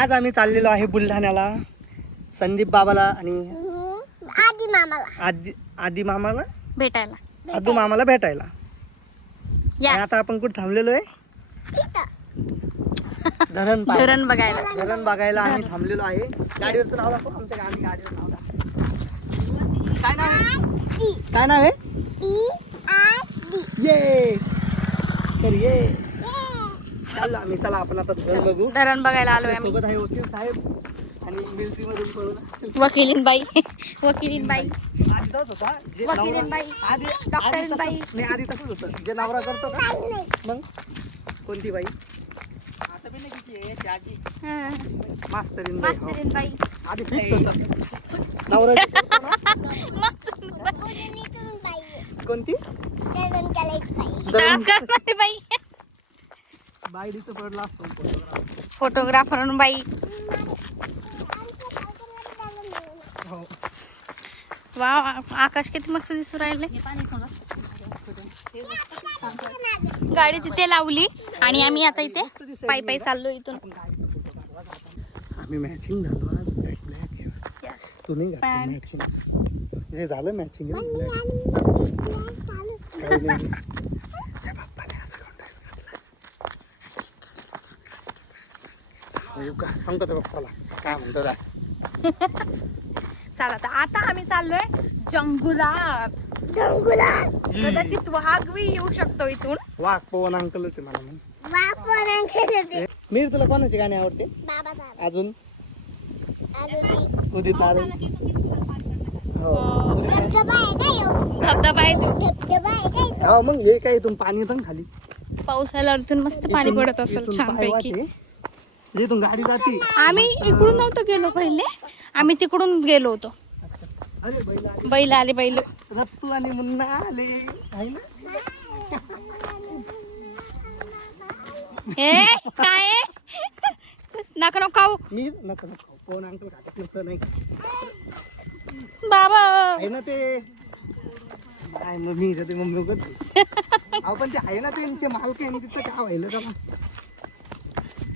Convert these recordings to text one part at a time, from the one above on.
आज आम्ही चाललेलो आहे बुलढाण्याला संदीप बाबाला आणि आदी मामाला भेटायला आदू मामाला भेटायला. Yes. आता आपण कुठे थांबलेलो आहे? धरण बघायला. धरण बघायला आम्ही थांबलेलो आहे. गाडीवरचं नाव दाखव. आमच्या गाडीवर नाव दाखव. काय नाव आहे? काय नाव आहे? ये तर ये चाललो आम्ही. चला आपण आता धरण बघू. धरण बघायला आलोय आम्ही. सोबत आहे वकील साहेब आणि मिलती मधून पळून वकिलीनबाई आधी तसंच होता जे वकीलीनबाई, आधी डॉक्टरीनबाई. नाही आधी तसंच होतं जे नवरा करतो का मग कोणती बाई मास्तरीनबाई आधी फिक्स होतं नवरा कोणती बाई बाईडीचं पडला असतो फोटोग्राफर बाई. हो वा आकाश किती मस्त दिसू राहिले. गाडी तिथे लावली आणि आम्ही आता इथे पायी पायी चाललो इथून. आम्ही मॅचिंग झालो आज ब्लॅक ब्लॅक तू नाही घातली मॅचिंग जे झालं मॅचिंग सांगतो बाप्पाला काय म्हणतो चला तर आता आम्ही चाललोय जंगलात. कदाचित वाघवी येऊ शकतो इथून. वाघ पवन अंकलच आहे मला. मीर तुला कोणाचे गाणे आवडते अजून? उदित नारायण. हो धबधबा आहे तो. हो मग हे काय इथून पाणी येतं ना खाली. पाऊस आल्यावर इथून मस्त पाणी पडत असेल छान पैकी. जिथून गाडी जाते. आम्ही इकडून नव्हतो गेलो पहिले, आम्ही तिकडून गेलो होतो. अरे बैल आले बैल. रत्तू आणि मुन्ना आले आहे ना. हे काय नका नको खाऊ मी नको नको पवन अंकल खातात नसतं नाही बाबा. आहे ना ते काय मग मी ते मम्मी करते अहो पण ते आहे ना त्यांचे मालक आहे तिथं काय व्हायलं का मग.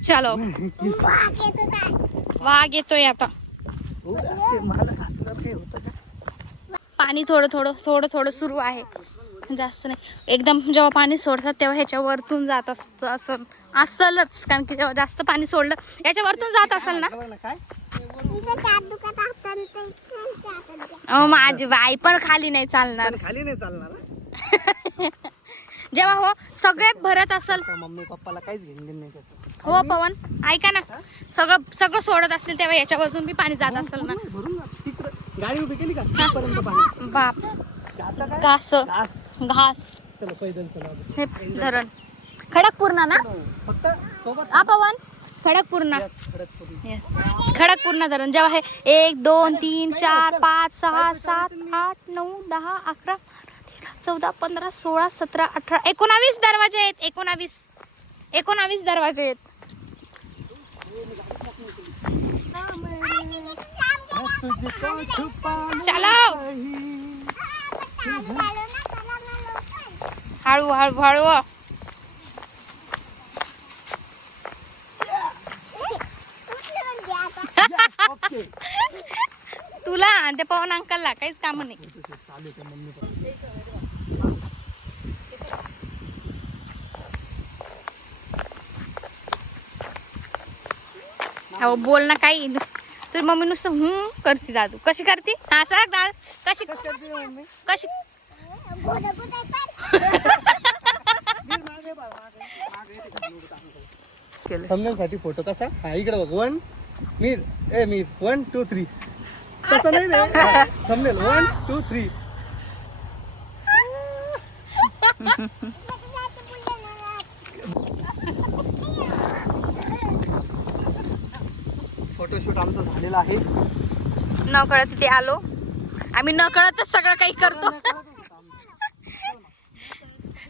चलो वाघ येतोय आता. ते मालक असणार काय होतं का. पाणी थोडं थोडं थोडं थोडं सुरू आहे, जास्त नाही. एकदम जेव्हा पाणी सोडतात तेव्हा ह्याच्या वरतून जात असलच कारण की जेव्हा जास्त पाणी सोडलं याच्या वरतून जात असेल ना. काय माझी बाई पण खाली नाही चालणार. खाली नाही चालणार. जेव्हा हो सगळ्यात भरत असेल. मम्मी पप्पाला काहीच घेणं नाही त्याचं. हो पवन ऐका ना, सगळं सोडत असतील तेव्हा याच्यावरतून बी पाणी जात असेल ना. भरून ना तिकडं गाडी उभी केली का तिथपर्यंत पाणी. बाप आता काय घास घास चलो पैदल चला. हे धरण खडकपूर्णा ना फक्त सोबत पवन खडकपूर्णा. खडकपूर्णा. खडकपूर्णा धरण जेव्हा हे 1 2 3 4 5 6 7 8 9 10 11 12 13 14 15 16 17 18 19 दरवाजे आहेत. 19 दरवाजे आहेत. चलो हळू हळू हळू. तुला आणि त्या पवन अंकलला काहीच काम नाही. बोल ना काही. तुझी मम्मी नुसतं करते दादू. कशी करते हा सर दादू कशी कशी थंबनेलसाठी फोटो कसा हा इकडे बघ. 1 मीर 1 2 3 तसं नाही रे. थंबनेल 1 2 3. फोटोशूट आमचं झालेलं आहे. नकळत तिथे आलो आम्ही. नकळतच सगळं काही करतो.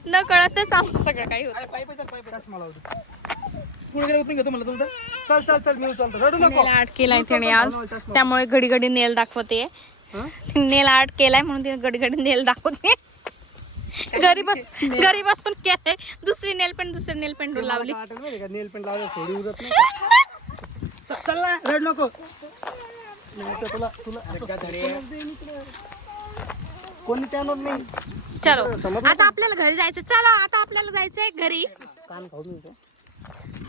नकळतच आमचं सगळं काही होतं. नेल आर्ट केलाय तिने आज, त्यामुळे घडी घडी नेल दाखवते. नेल आर्ट केलाय म्हणून तिने घडी घडी नेल दाखवते. घरी बसून केलंय. दुसरी नेल पेंट लावली. नेल पेंट लावलं थोडी उरत नाही. चल ना, रड नको. नाही तर तुला तुला कोणी त्यानं नाही. चलो आता आपल्याला घरी जायचं. चला आता आपल्याला जायचंय घरी, कान खाऊ मी इथं.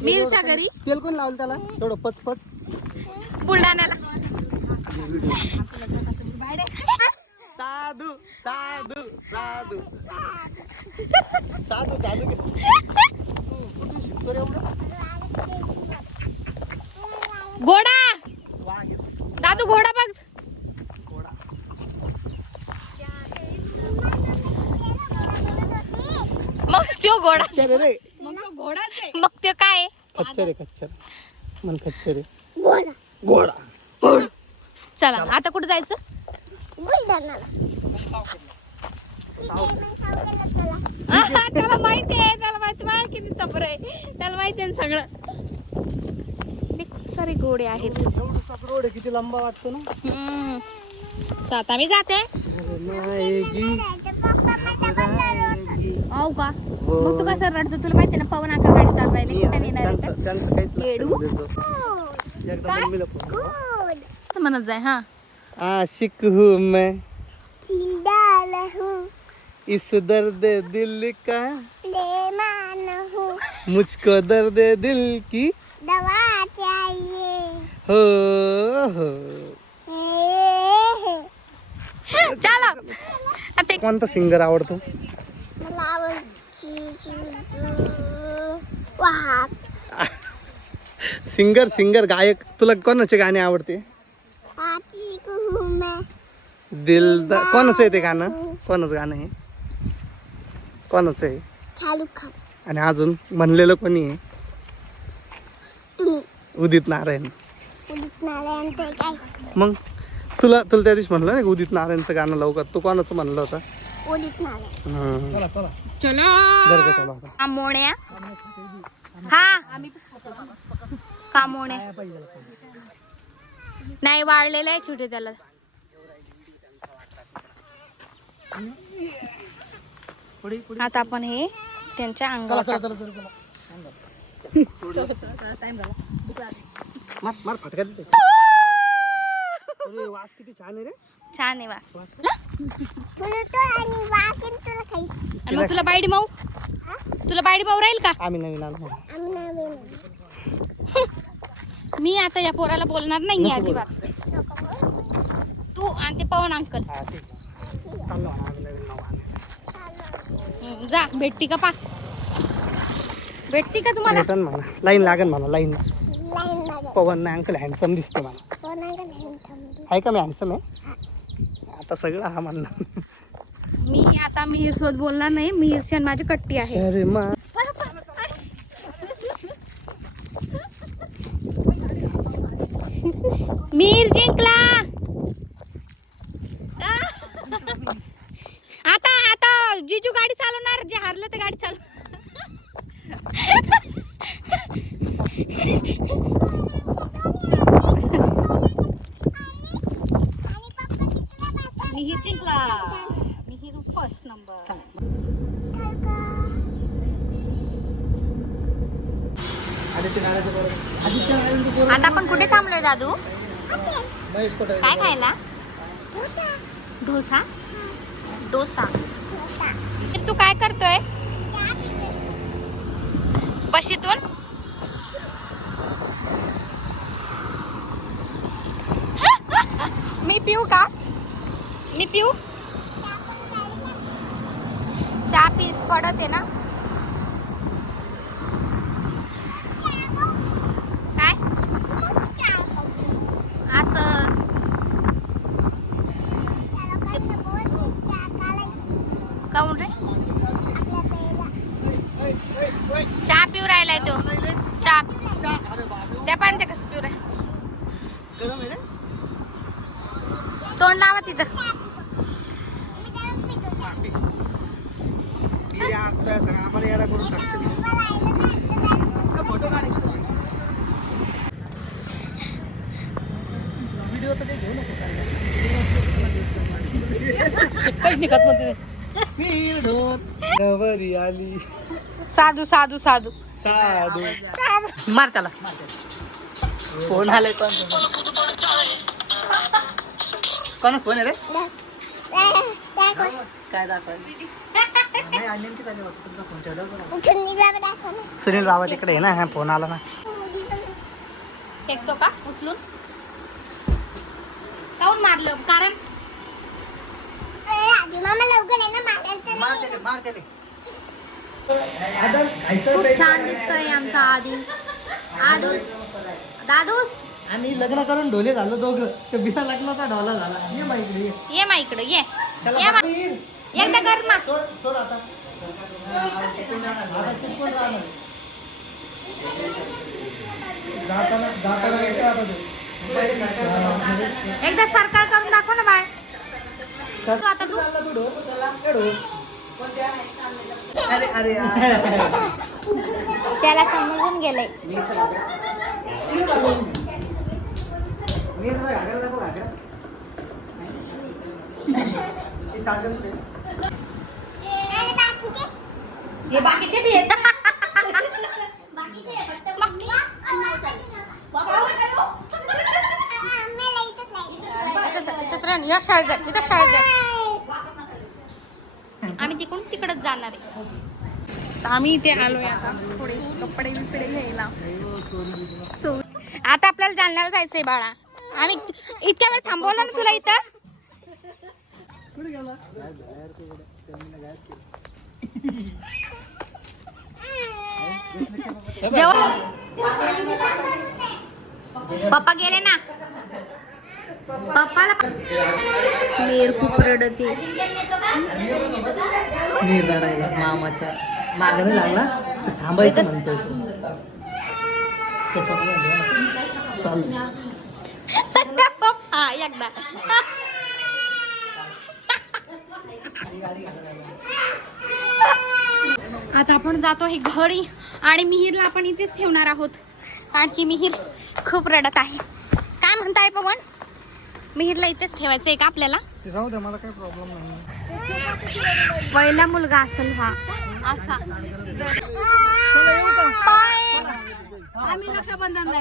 मीरच्या घरी, तेल कोण लावलं त्याला थोडं पचपच. बुलढाण्याला. साधू साधू साधू साधू साधू कुठून शिकतो रे एवढं? घोडा, वा घेतो. दादू घोडा बघ. घोडा. मग तो घोडा, खच्चर रे. मग तो काय? खच्चर आहे खच्चर. मन खच्चर आहे. घोडा. चला आता कुठे जायचं? त्याला माहिती आहे, त्याला माहिती आहे किती चपर आहे, त्याला माहिती आहे सगळं. खूप सारे घोडे आहेत. एवढं सब रोड आहे, किती लंबा वाटतो ना. सात आम्ही जाते. हो का? मग तू कसं रडतो? तुला माहिती ना पवन आकर गाडी चालवायला कुठे नेणार आहे का? त्यांचं काहीच येडू. एकदा मम्मीला फोन. तर म्हणत जाय. हा, आशिक हूँ मैं, इस दर्द दिल का, मुझको दर्द दिल की दवा चाहिए. हो. चला आता. कोणता सिंगर आवडतो? मला आवडची वाह. सिंगर गायक तुला कोणाचे गाणे आवडते? आशिक हूँ मैं. कोणाचं आहे ते गाणं? कोणाचं गाणं आहे? कोणाचं आहे? शाहरुख खान. आणि अजून म्हणलेलं कोणी आहे? तुम्ही. उदित नारायण. उदित नारायण ते काय? मग तुला त्या दिवशी म्हणलं ना उदित नारायणचं गाणं लवकर, तू कोणाचं म्हणलं होतं? उदित नारायण. चलो कामोण्या. हा, कामोण्या नाही वाढलेलं आहे छोटे त्याला. आता आपण हे त्यांच्या अंगावर टाकू. मार फटका देते. अरे वास किती छान आहे रे. छान आहे वास. बोलतो आणि वाकेन तुला काही. आणि मग तुला बायडी माऊ, तुला बायडी माऊ राहील का? आम्ही नवीन आलो. आम्ही नवीन. मी आता या पोराला बोलणार नाही अजिबात. तू आणि ते पवन अंकल हा, ठीक आहे. चाललो आम्ही नवीन नाव आले. जा. भेटती का? भेटती का तुम्हाला? भेटन म्हणा, लाईन लागन म्हणा, लाईन. लाईन लागेल. पवन नाही अंकल हँडसम दिसतो मला. कोणाला लाईन थांबली. आहे का मी हँडसम आहे? आता सगळं हा म्हणणार. मी आता मिहीर सोबत बोलणार नाही. मिहीरची आणि माझी कट्टी आहे. अरे मा मिहीर जिंकला. आता जिजू गाडी चालवणार, जे हारलं ते गाडी चालव. मिहीर जिंकला. Mihir first number. आता आपण कुठे थांबलोय दादू? काय खायला? डोसा. डोसा. तू काय करतोय बशीतून? मी पिऊ का? मी पिऊ? चहा पी पडत आहे ना. काय असं? काऊन रे? चहा पिऊ राहिलाय तो. चहा त्या पाणी ते कसं पिऊ राय? तोंड लावा तिथं. आम्हाला याला करून फोटो काढायचं. व्हिडिओ तर काही घेऊ नको. काही निघत म्हणते. गवरी आली. साधू साधू साधू साधू. मार त्याला. फोन आलाय कोणाच फोन आहे रे काय दाखवायचं सुनील बाबा तिकडे आहे ना हा फोन आला ना फेकतो का उचलून काऊन मारलं कारण खूप छान दिसतोय आमचा आदूस दादूस आम्ही लग्न करून ढोले झालो दोघं ते बिना लग्नाचा ढोला झाला ये मा इकडे ये मा इकडे ये त्याला ये मा. बाहेर. एकदा कर मा सोड आता जाताना येतं आता ते. एकदा सरकार करून दाखव ना बाळ तू आता तू चालला तू ढोल, त्याला ए ढोल. अरे अरे त्याला समजून गेलंय हे बाकीचे बी आहेत आम्ही तिकडून तिकडच जाणार आहे तर आम्ही इथे आलोय आता थोडे कपडे बिपडे घ्यायला आता आपल्याला जालन्याला जायचंय बाळा आम्ही इतक्या वेळ थांबवलं ना तुला इथं जेव्हा पप्पा गेले ना पप्पाला मीर खूप रडते मी रडायला मामाच्या मागणी लागला थांबायचं म्हणतोय चाल हा एकदा आता आपण जातो आहे घरी आणि मिहीरला आपण इथेच ठेवणार आहोत कारण की मिहीर खूप रडत आहे काय म्हणताय पवन मिहीरला इथेच ठेवायचं आहे का आपल्याला जाऊ दे मला काही प्रॉब्लेम नाही पहिला मुलगा असेल हा असा आम्ही रक्षाबंधनला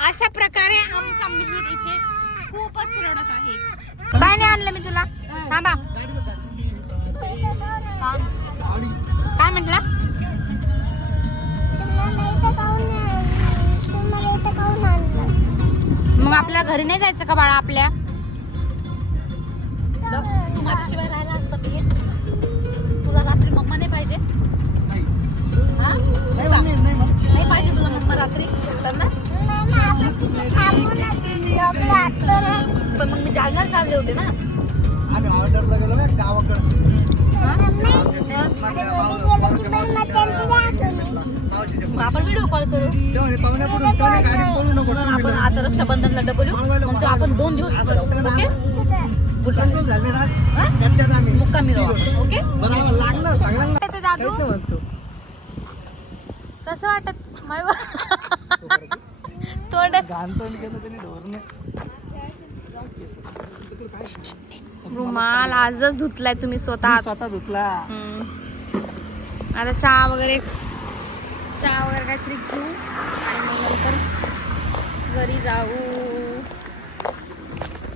अशा प्रकारे आमचा मिहीर इथे खूपच रडत आहे काय नाही आणलं मी तुला थांबा काय म्हटलं मग आपल्या घरी नाही जायचं का बाळा आपल्या तू माझ्याशिवाय राहिला असतं मी तुला रात्री मम्मा नाही पाहिजे हा? नाही पाहिजे तुला मम्मा रात्री त्यांना पण मग मी जालन्यात चालले होते ना आम्ही ऑर्डरला गेलो ना गावाकडे मग आपण व्हिडिओ कॉल करू आपण आता रक्षाबंधनला डबल येऊ मग आपण 2 दिवस करू ओके मुक्कामी राहू आपण ओके दादू कसं वाटत तोंड रुमाल आजच धुतलाय तुम्ही स्वतः धुतला आता चहा वगैरे काहीतरी घेऊ आणि मग नंतर घरी जाऊ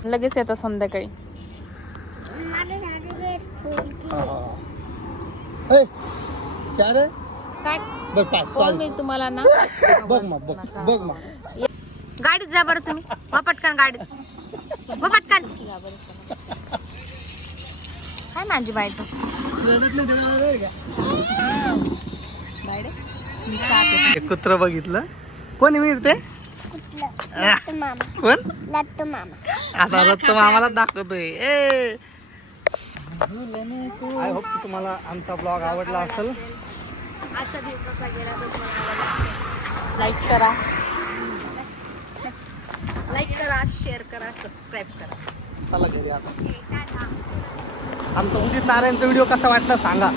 लगेच येतं संध्याकाळी क्या रे काय बघ पाच कोण मी तुम्हाला ना बघ मग बघ मग गाडीत जा बरं तुम्ही वा पटकन गाडीत वा पटकन काय माझी बाई तू कुत्र बघितलं कोणी मिळते कोण आता रत्त आम्हाला दाखवतोय आय होप की तुम्हाला आमचा ब्लॉग आवडला असेल आजचा दिवस कसा गेला तो तुम्हाला आवडला लाईक करा शेअर करा सबस्क्राईब करा चला घरी आता आमचा उदित नारायणचा व्हिडिओ कसा वाटला सांगा